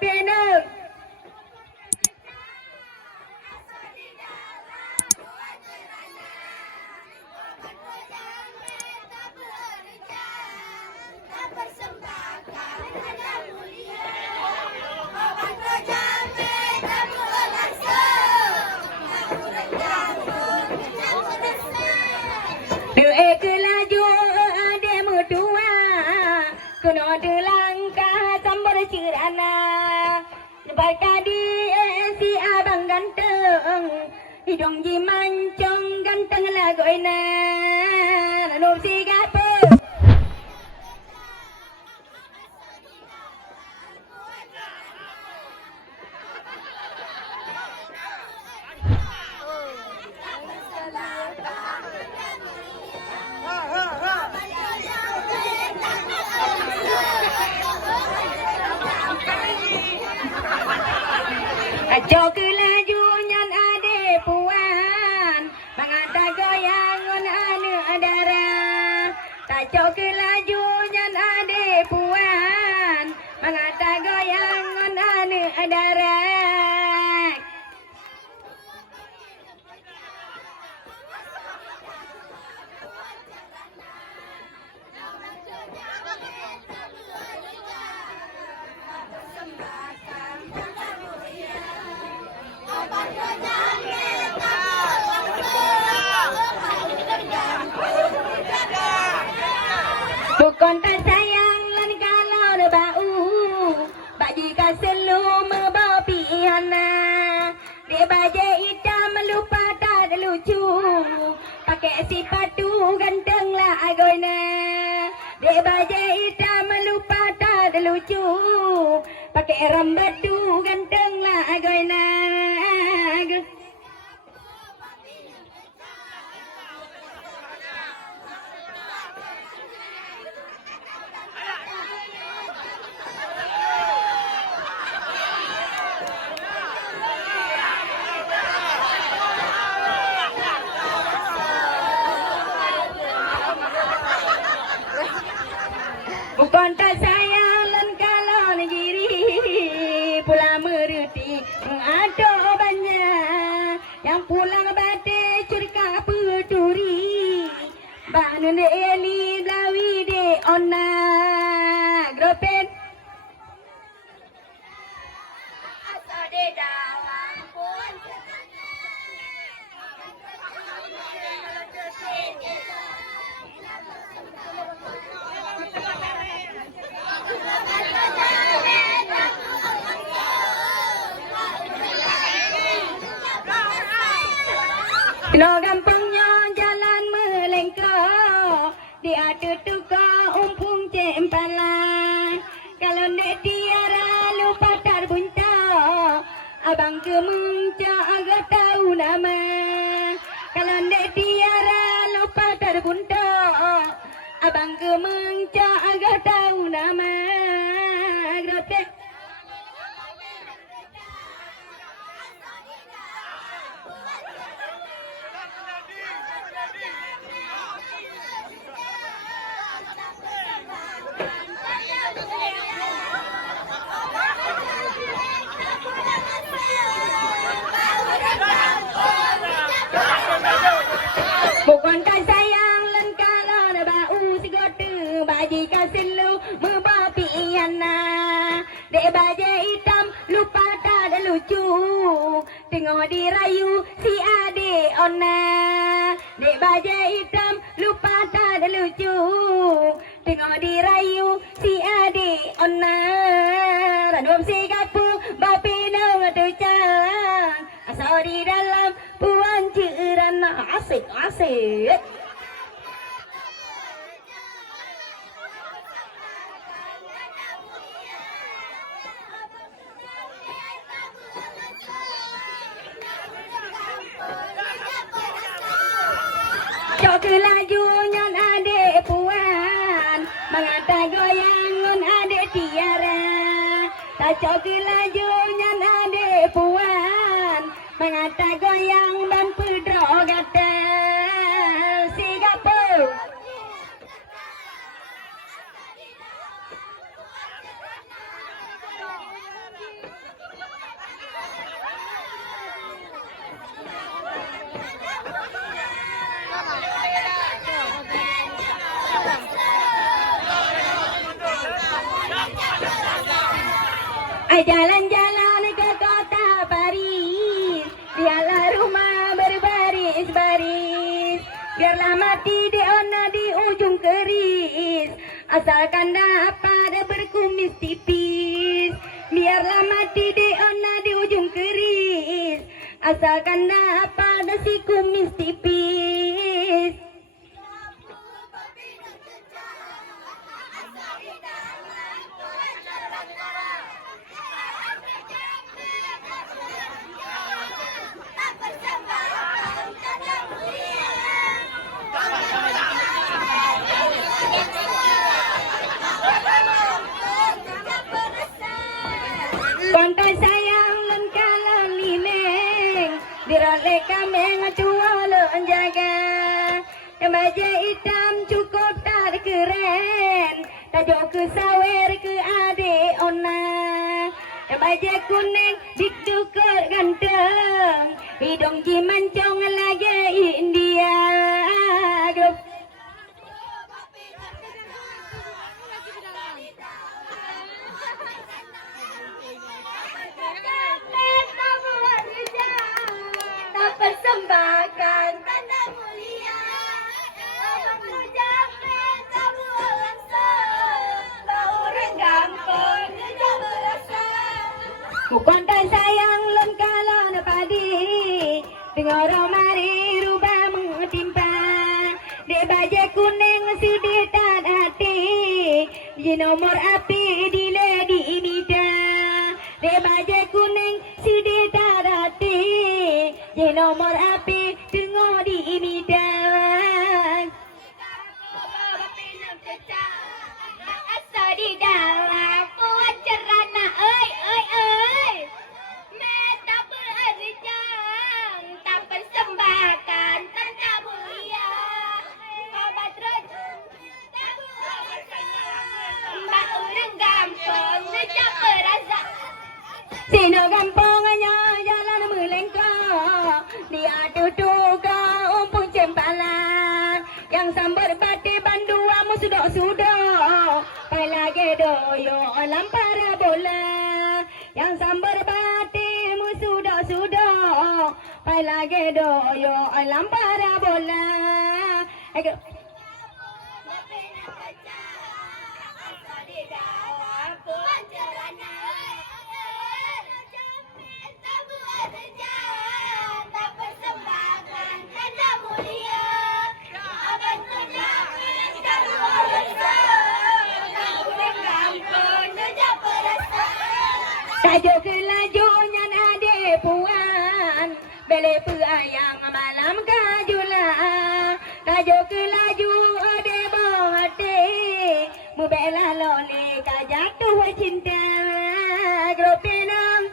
piano. Hidung ji mancung ganteng lagoina nanu si gapo ajo kelaju nyan ade puan mangata goyangun anu adara tajo kelaju nyan ade puan mangata goyangun anu adara bukan tak sayang lan kalau de bau bak jika selu membawa piana de baje hitam lupa tak lucu pakai sepatu ganteng lah agoina de baje hitam lupa tak lucu pakai rambatu ganteng lah agoina bukan tak sayang lan kalau negeri pula mereti ada banyak yang pulang batik curka peturi banun de eli blawi de ona gropen asade dawang pun no gampangnya jalan melengkok di ada tukar umpung cempalan kalau nek tiara lupa terbunta abang kemunca agak tahu nama kalau nek tiara lupa terbunta abang kemunca agak tahu nama grotek bukan tak sayang lan kalau ada bau si gote baji kasilu membapi iana de baje hitam lupa tak ada lucu tengok dirayu si ade ona de baje hitam lupa tak ada lucu tengok dirayu si ade ona ranum si gapu bapi nang tucang asal di dalam puan cirana asik asik cok laju nyon ade puan mangata goyangun ade tiara tak cok laju nyon ade puan mangata goyang dan pedro gata Singapura Jalan-jalan ke kota Paris, lihatlah rumah berbaris-baris. Biarlah mati di ona di ujung keris, asalkan dapat berkumis tipis. Biarlah mati di ona di ujung keris, asalkan dapat si kumis tipis. Kontai sayang dan kalau limeng diroleh kami ngatua lo jaga. Kemeja hitam cukup tak keren, tajuk ke sawer ke adik ona. Kemeja kuning dikdukur ganteng, hidung jimancong lagi India. Persembahkan tanda mulia, abang jamin tamu rasa, bau renggambon kerja berasa. Bukan tak sayang lon kalau na padi, dengar mari rubah mengetimpa. Dek baja kuning sudi tak hati, di nomor api di lady imita. Dek baja kuning sudi tak hati, di nomor api tengok di imidang. Asa di dalam puan cerana, oi. Meta berjang, tak persembahkan tanda mulia. Obat terus, mbak orang gampang, ngejak perasa. Sino gampangnya jalan melengkap, dia duduk ke umpun cempalan. Yang sambar bati banduamu sudah, pai lagi doyo alam parabola. Yang sambar batimu sudah, pai lagi doyo alam parabola. Ayo. Tajuk kelajunya ade puan, bele ayang malam kajulah. Tajuk kelaju ade bohate, mu bela lole kajatuh cinta. Gropinam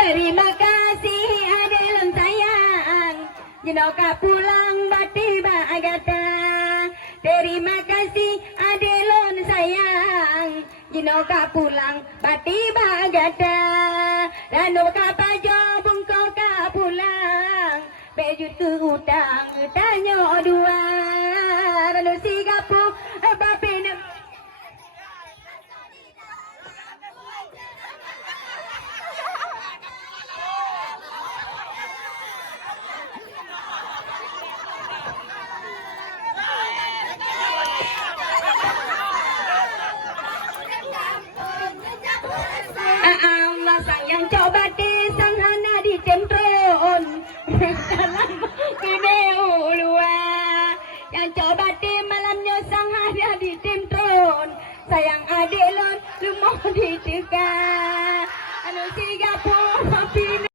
terima kasih adelan sayang, jenoka pulang bati bagata. Terima kasih adelon sayang, jenoka pulang bati bagata. Rano kapajo bungko ka pulang, bejut ke utang tanyo dua. Rano sigapu bapin. Allah sayang coba sang hana di tempron dalam video luar. Yang coba malamnya sang hana di tempron, sayang adik lon lu mau ditekan anu 30